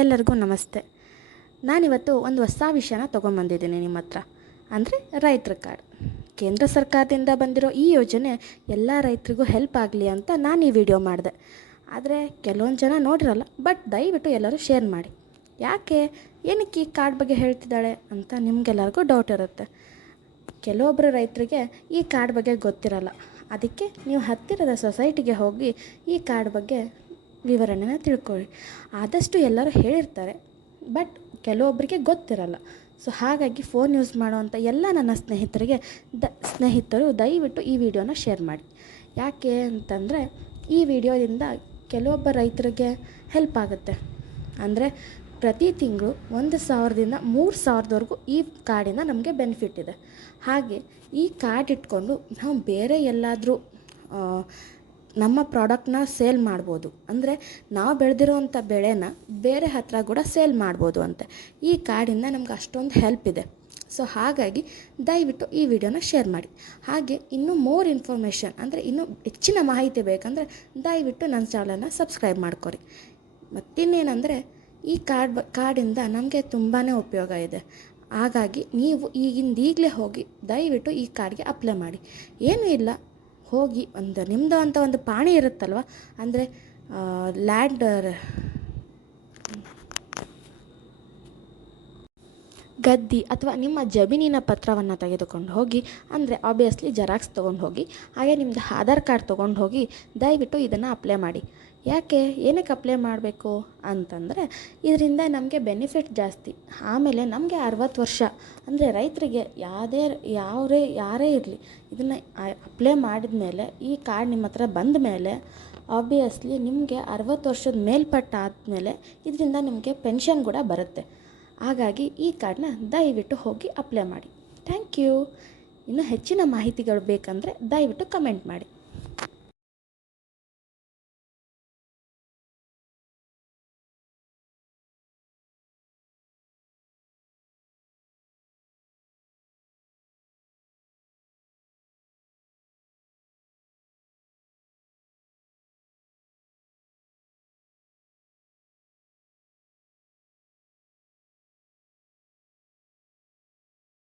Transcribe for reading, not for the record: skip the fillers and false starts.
ಎಲ್ಲರಿಗೂ ನಮಸ್ತೆ. ನಾನಿವತ್ತು ಒಂದು ಹೊಸ ವಿಷಯನ ತೊಗೊಂಬಂದಿದ್ದೀನಿ ನಿಮ್ಮ ಹತ್ರ. ಅಂದರೆ ರೈತರ ಕಾರ್ಡ್. ಕೇಂದ್ರ ಸರ್ಕಾರದಿಂದ ಬಂದಿರೋ ಈ ಯೋಜನೆ ಎಲ್ಲ ರೈತರಿಗೂ ಹೆಲ್ಪ್ ಆಗಲಿ ಅಂತ ನಾನು ಈ ವಿಡಿಯೋ ಮಾಡಿದೆ. ಆದರೆ ಕೆಲವೊಂದು ಜನ ನೋಡಿರಲ್ಲ, ಬಟ್ ದಯವಿಟ್ಟು ಎಲ್ಲರೂ ಶೇರ್ ಮಾಡಿ. ಯಾಕೆ ಏನಕ್ಕೆ ಈ ಕಾರ್ಡ್ ಬಗ್ಗೆ ಹೇಳ್ತಿದ್ದಾಳೆ ಅಂತ ನಿಮಗೆಲ್ಲರಿಗೂ ಡೌಟ್ ಇರುತ್ತೆ. ಕೆಲವೊಬ್ಬರು ರೈತರಿಗೆ ಈ ಕಾರ್ಡ್ ಬಗ್ಗೆ ಗೊತ್ತಿರಲ್ಲ. ಅದಕ್ಕೆ ನೀವು ಹತ್ತಿರದ ಸೊಸೈಟಿಗೆ ಹೋಗಿ ಈ ಕಾರ್ಡ್ ಬಗ್ಗೆ ವಿವರಣೆನ ತಿಳ್ಕೊಳ್ಳಿ. ಆದಷ್ಟು ಎಲ್ಲರೂ ಹೇಳಿರ್ತಾರೆ, ಬಟ್ ಕೆಲವೊಬ್ಬರಿಗೆ ಗೊತ್ತಿರಲ್ಲ. ಸೊ ಹಾಗಾಗಿ ಫೋನ್ ಯೂಸ್ ಮಾಡುವಂಥ ಎಲ್ಲ ನನ್ನ ಸ್ನೇಹಿತರು ದಯವಿಟ್ಟು ಈ ವಿಡಿಯೋನ ಶೇರ್ ಮಾಡಿ. ಯಾಕೆ ಅಂತಂದರೆ ಈ ವಿಡಿಯೋದಿಂದ ಕೆಲವೊಬ್ಬ ರೈತರಿಗೆ ಹೆಲ್ಪ್ ಆಗುತ್ತೆ. ಅಂದರೆ ಪ್ರತಿ ತಿಂಗಳು 1,000ದಿಂದ 3,000ವರೆಗೂ ಈ ಕಾರ್ಡಿಂದ ನಮಗೆ ಬೆನಿಫಿಟ್ ಇದೆ. ಹಾಗೆ ಈ ಕಾರ್ಡ್ ಇಟ್ಕೊಂಡು ನಾವು ಬೇರೆ ಎಲ್ಲಾದರೂ ನಮ್ಮ ಪ್ರಾಡಕ್ಟ್ನ ಸೇಲ್ ಮಾಡ್ಬೋದು. ಅಂದರೆ ನಾವು ಬೆಳೆದಿರೋವಂಥ ಬೆಳೆನ ಬೇರೆ ಹತ್ರ ಕೂಡ ಸೇಲ್ ಮಾಡ್ಬೋದು ಅಂತೆ. ಈ ಕಾರ್ಡಿಂದ ನಮ್ಗೆ ಅಷ್ಟೊಂದು ಹೆಲ್ಪ್ ಇದೆ. ಸೊ ಹಾಗಾಗಿ ದಯವಿಟ್ಟು ಈ ವಿಡಿಯೋನ ಶೇರ್ ಮಾಡಿ. ಹಾಗೆ ಇನ್ನೂ ಮೋರ್ ಇನ್ಫಾರ್ಮೇಷನ್ ಅಂದರೆ ಇನ್ನೂ ಹೆಚ್ಚಿನ ಮಾಹಿತಿ ಬೇಕಂದರೆ ದಯವಿಟ್ಟು ನನ್ನ ಚಾನಲನ್ನು ಸಬ್ಸ್ಕ್ರೈಬ್ ಮಾಡ್ಕೊರಿ. ಮತ್ತಿನ್ನೇನೆಂದರೆ ಈ ಕಾರ್ಡಿಂದ ನಮಗೆ ತುಂಬಾ ಉಪಯೋಗ ಇದೆ. ಹಾಗಾಗಿ ನೀವು ಈಗಲೇ ಹೋಗಿ ದಯವಿಟ್ಟು ಈ ಕಾರ್ಡ್ಗೆ ಅಪ್ಲೈ ಮಾಡಿ. ಏನೂ ಇಲ್ಲ, ಹೋಗಿ ನಿಮ್ಮದು ಅಂತ ಒಂದು ಪಾಣಿ ಇರುತ್ತಲ್ವ, ಅಂದರೆ ಲ್ಯಾಂಡ್ ಗದ್ದೆ ಅಥವಾ ನಿಮ್ಮ ಜಮೀನಿನ ಪತ್ರವನ್ನು ತೆಗೆದುಕೊಂಡು ಹೋಗಿ, ಅಂದರೆ ಆಬ್ವಿಯಸ್ಲಿ ಜೆರಾಕ್ಸ್ ತೊಗೊಂಡು ಹೋಗಿ, ಹಾಗೆ ನಿಮ್ಮದು ಆಧಾರ್ ಕಾರ್ಡ್ ತೊಗೊಂಡು ಹೋಗಿ ದಯವಿಟ್ಟು ಇದನ್ನು ಅಪ್ಲೈ ಮಾಡಿ. ಯಾಕೆ ಏನಕ್ಕೆ ಅಪ್ಲೈ ಮಾಡಬೇಕು ಅಂತಂದರೆ ಇದರಿಂದ ನಮಗೆ ಬೆನಿಫಿಟ್ ಜಾಸ್ತಿ. ಆಮೇಲೆ ನಮಗೆ 60 ವರ್ಷ ಅಂದರೆ ರೈತರಿಗೆ ಯಾರೇ ಇರಲಿ ಇದನ್ನು ಅಪ್ಲೈ ಮಾಡಿದ ಮೇಲೆ, ಈ ಕಾರ್ಡ್ ನಿಮ್ಮ ಹತ್ರ ಬಂದ ಮೇಲೆ ಆಬ್ವಿಯಸ್ಲಿ ನಿಮಗೆ 60 ವರ್ಷದ ಮೇಲ್ಪಟ್ಟಾದಮೇಲೆ ಇದರಿಂದ ನಿಮಗೆ ಪೆನ್ಷನ್ ಕೂಡ ಬರುತ್ತೆ. ಹಾಗಾಗಿ ಈ ಕಾರ್ಡನ್ನ ದಯವಿಟ್ಟು ಹೋಗಿ ಅಪ್ಲೈ ಮಾಡಿ. Thank you. ಇನ್ನೂ ಹೆಚ್ಚಿನ ಮಾಹಿತಿಗಳು ಬೇಕಂದರೆ ದಯವಿಟ್ಟು ಕಮೆಂಟ್ ಮಾಡಿ.